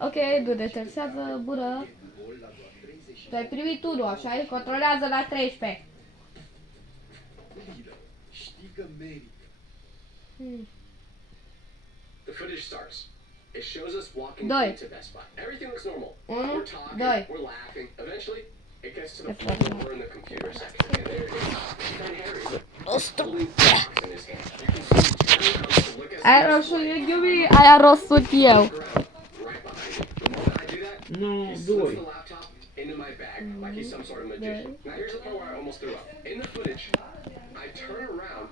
Ok, nu detersează, bună. Tu ai primit 1, așa? Controlează la 13. The footage starts. It shows us walking Doi. into Best Buy. Everything looks normal. 1, We're talking, 2. we're laughing. Eventually, it gets to the point where we're in the computer section. And there it is. Friend Harry. Holding the box in his hand. You can see Jerry comes to look at Aia roșu e Numi, aia roșu sunt eu. right behind me. The moment I do that, he slips the laptop into my bag like he's some sort of magician. Now here's the part where I almost threw up. In the footage, I turn around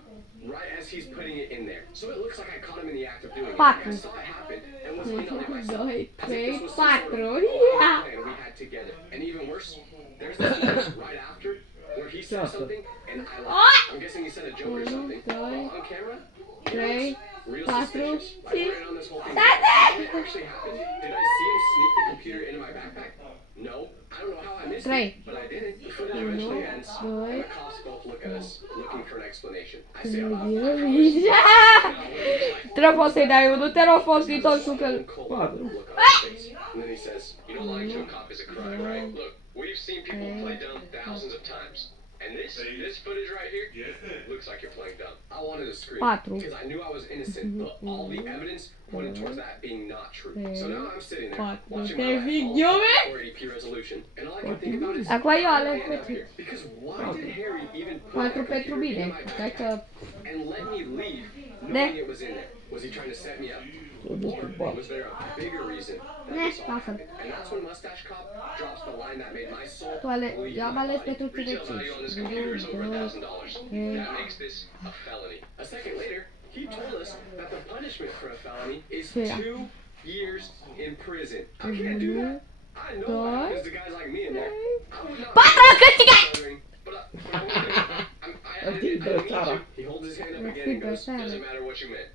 right as he's putting it in there. So it looks like I caught him in the act of doing it. I saw it happen and was in on it myself. As if this was some sort of plan we had together. And even worse, there's this moment right after where he said something and I laughed. I'm guessing he said a joke or something. Well, on camera, real suspicious. I put it on this whole thing. Did it actually happen? Did I see him sneak the computer into my backpack? No. I don't know how I missed it, but I didn't. The footage eventually ends, and the cops both look at us, looking for an explanation. I say, Trebuie să-i dai unul, te rog, fost din tot șucăl. And then he says, you know, lying to a cop is a crime, right? Look, we've seen people play dumb thousands of times. And this footage right here looks like you're playing dumb. I wanted to scream because I knew I was innocent, but all the evidence pointed towards that being not true. So now I'm sitting there watching my life 480p resolution, and all I can think about is Acum eu aleg hand up here. Because why did Harry even put 4 that pentru computer mine. in my Cred că... backpack and let me leave knowing it was in there? Was he trying to set me up? Or was there a bigger reason that this all happened? And that's when Mustache Cop drops the line that made my soul bleed. Eu am ales pentru tine Retail value on this computer is over $1,000. That makes this a felony. A second later, he told us that the punishment for a felony is 2 years in prison. I can't do that. I know what happens to guys like me in there. I would not He holds his hand up again and goes, doesn't matter what you meant.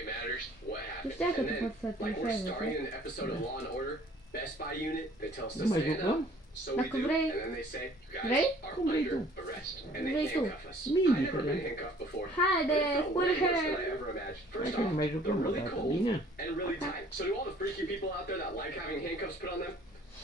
It matters what happened. And then, like we're starring in an episode of Law and Order, Best Buy unit, they tell us to stand up. So we do, and then they say, you guys are under arrest. And they handcuff us. I've never been handcuffed before. But it felt way worse than I ever imagined. First off, they're really cold and really tight. So to all the freaky people out there that like having handcuffs put on them,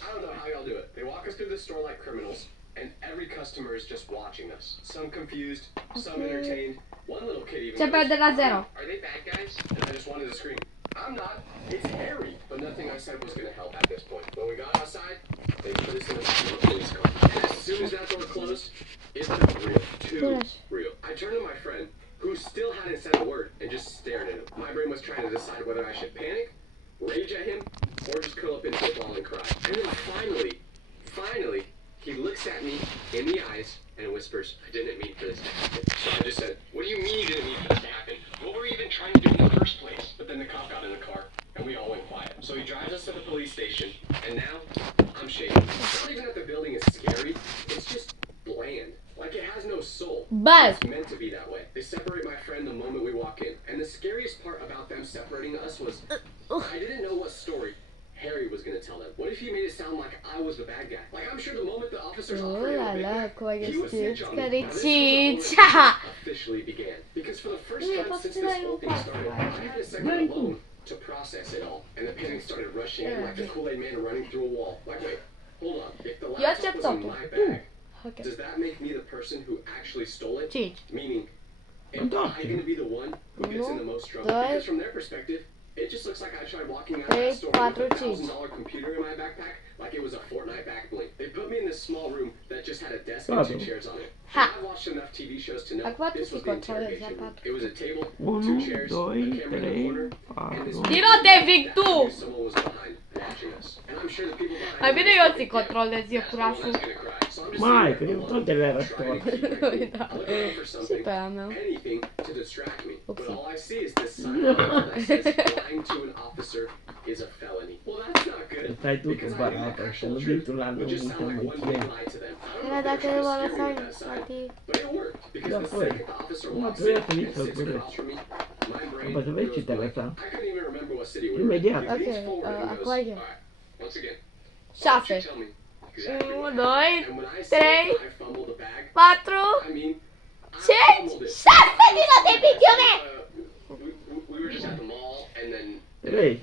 I don't know how y'all do it. They walk us through the store like criminals, and every customer is just watching us. Some confused, some entertained. One little kid even goes, are they bad guys? And I just wanted to scream, I'm not, it's Harry. But nothing I said was going to help at this point. When we got outside, they put us in a police car. And as soon as that door closed, it looked real, too real. I turned to my friend, who still hadn't said a word, and just stared at him. My brain was trying to decide whether I should panic, rage at him, or just curl up into a ball and cry. And then finally, he looks at me in the eyes and whispers, I didn't mean for this to happen. So I just said, what do you mean you didn't mean for this to happen? What were you even trying to do in the first place? But then the cop got in the car, and we all went quiet. So he drives us to the police station, and now I'm shaking. It's not even that the building is scary, it's just bland. Like it has no soul. It's meant to be that way. They separate my friend the moment we walk in. And the scariest part about them separating us was I didn't know what story Harry was going to tell them. What if he made it sound like I was the bad guy? Like I'm sure the moment the officers offered him a big guy, he would snitch on me. Now this officially began. Because for the first time since this whole thing started, I had a second alone to process it all. And the panic started rushing in like the Kool-Aid man running through a wall. Like wait, hold on. If the laptop was in my bag, does that make me the person who actually stole it? Meaning, am I going to be the one who gets in the most trouble? Because from their perspective, it just looks like I tried walking out of that store with a $1,000 computer in my backpack like it was a Fortnite back bling. They put me in this small room that just had a desk and 2 chairs on it. And I've watched enough TV shows to know this was the interrogation room. It was a table, 2 chairs, a camera in the corner, and this someone was behind watching us. And I'm sure the people behind Mai bine eu ți controlez eu curașul. Mai, că eu tot de la răstor. Super a mea. Anything to distract me. But all I see is this sign that says lying to an officer is a felony. Well, that's not good. Stai tu cu barata și nu vii tu la nume că mă ție. Era dacă eu mă lăsai, poate... Da, păi, nu trebuie să vii să gure. Bă, să vezi ce te lăsa. Imediat. Ok, acum e. 6. 1, 2, 3, 4, 5, 6 minute videoane! Trei.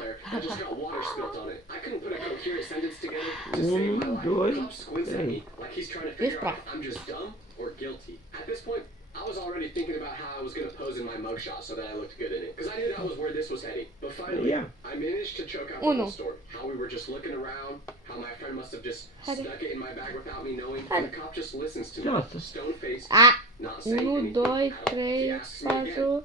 Claire that just got water spilled on it. I couldn't put a coherent sentence together to save my life. The cop squints at me like he's trying to figure out if I'm just dumb or guilty. At this point, I was already thinking about how I was going to pose in my mugshot so that I looked good in it. Because I knew that was where this was heading. But finally, I managed to choke out the whole story. How we were just looking around, how my friend must have just stuck it in my bag without me knowing. And the cop just listens to me, stone-faced, not saying 1, 2, 3, 4,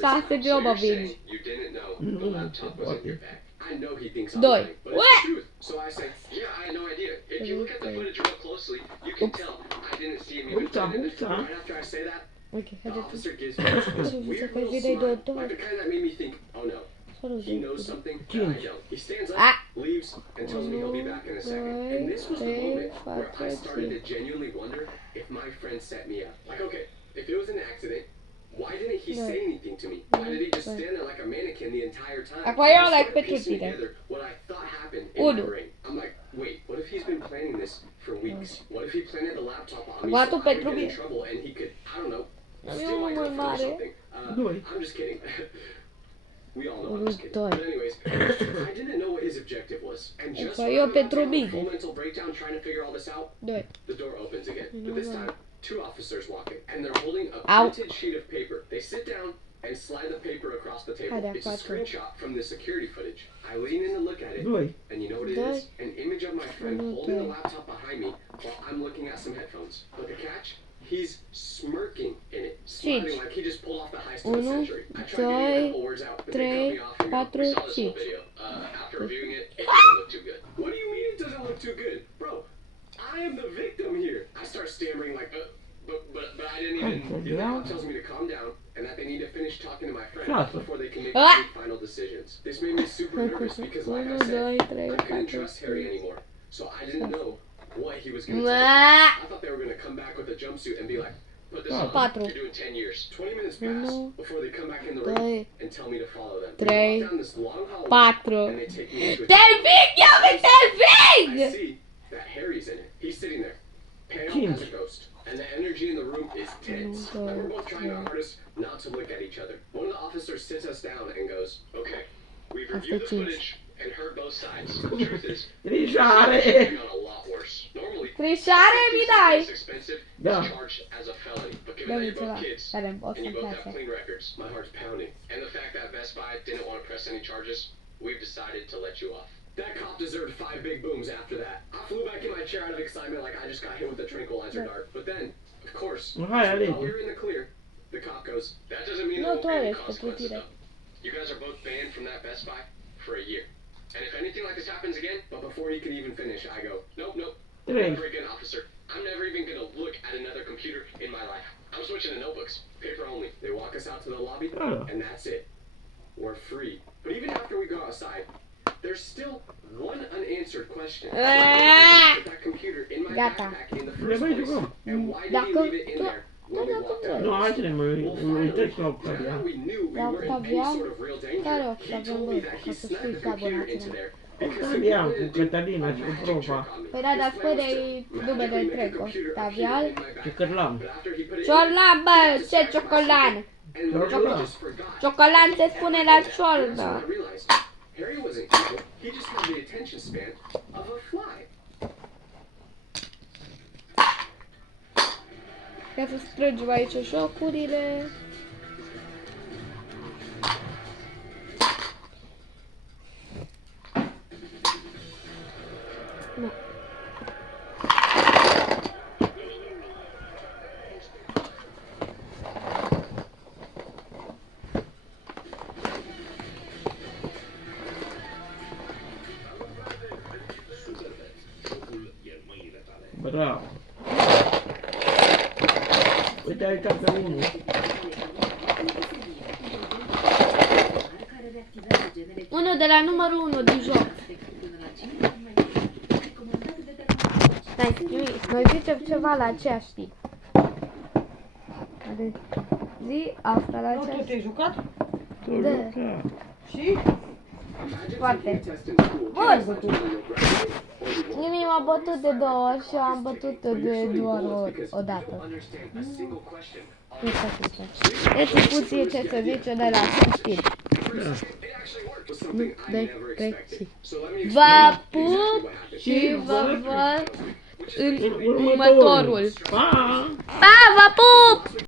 5, 6 grobowiec. You didn't know the laptop was in your bag. I know he thinks I'm Doi. lying, but it's the truth. So I say, yeah, I had no idea. If you look at the footage real closely, you can tell I didn't see him even put it in the drawer. Right after I say that, Ok, the haideți. officer gives me this weird little smile, like the kind that made me think, oh no, he knows something that I don't. He stands up, leaves, and tells me he'll be back in a second. And this was the moment where I started to genuinely wonder if my friend set me up. Like, okay, if it was an accident, why didn't he say anything to me? Why did he just stand there like a mannequin the entire time? Acum eu I like started pe piecing chestii. together what I thought happened in my brain. I'm like, wait, what if he's been planning this for weeks? What if he planted the laptop on me so I would get in trouble and he could, I don't know, steal my girlfriend or something? I'm just kidding. We all know I'm just kidding. But anyways, I didn't know what his objective was. And just when I'm about to have a full mental breakdown trying to figure all this out, the door opens again. But this time, 2 officers walk in, and they're holding a printed sheet of paper. They sit down and slide the paper across the table. It's a screenshot from the security footage. I lean in to look at it, and you know what it is? An image of my friend holding the laptop behind me while I'm looking at some headphones. But the catch? He's smirking in it, smiling like he just pulled off the heist of the century. I tried getting a couple words out, but they cut me off and go, we saw this whole video. After reviewing it, it doesn't look too good. What do you mean it doesn't look too good? Bro, I am the victim here. I start stammering like, but I didn't even, the cop tells me to calm down and that they need to finish talking to my friend before they can make any final decisions. This made me super nervous because like I said, I couldn't trust Harry anymore. So I didn't know what he was going to tell me. I thought they were going to come back with a jumpsuit and be like, put this on, you're doing 10 years. 20 minutes pass before they come back in the room and tell me to follow them. They walk down this long hallway and they take me into a I see that Harry's in it. He's sitting there, pale as a ghost. And the energy in the room is tense. Like we're both trying our hardest not to look at each other. One of the officers sits us down and goes, okay, we've reviewed the footage and heard both sides. The truth is, it's going on a lot worse. Normally, it's expensive, it's charged as a felony. But given that you're both kids and you both have clean records, my heart's pounding. And the fact that Best Buy didn't want to press any charges, we've decided to let you off. That cop deserved 5 big booms after that. I flew back in my chair out of excitement like I just got hit with a tranquilizer dart. But then, of course, while we were in the clear, the cop goes, that doesn't mean there won't be any consequences though. You guys are both banned from that Best Buy for a year. And if anything like this happens again, but before he could even finish, I go, nope, never again, officer. I'm never even going to look at another computer in my life. I'm switching to notebooks, paper only. They walk us out to the lobby, and that's it. We're free. But even after we go outside, there's still one unanswered question. Why did that computer in my backpack in the first place? And why did he leave it in there when we walked out? No, I didn't Now we knew we weren't in any sort of real danger. He told me that he snuck the computer into there because he wanted to do a magic trick on me. Păi da, dar spune-i numele întreg. Tavial? Ciocărlan. Ciorlan, bă, ce ciocolan? Ciocolan se spune la ciornă. Harry wasn't evil. He just had the attention span of a fly. Ia să strângem aici jocurile. Nu. Bravo. Uite, ai dat pe unul. Unul de la numărul 1 din joc. Stai, noi zicem ceva la aceeași zi. Zi asta la aceeași zi. Tu te-ai jucat? Da. Și? Foarte. Bun. Nimi m-a bătut de 2 ori și eu am bătut de doar o dată. Nu știu ce. Deci puțin ce să zice de la știri. was something I never expected. So let me Vă explain exactly pup what happened. și vă văd în Următorul. următorul. Pa! Pa, vă pup!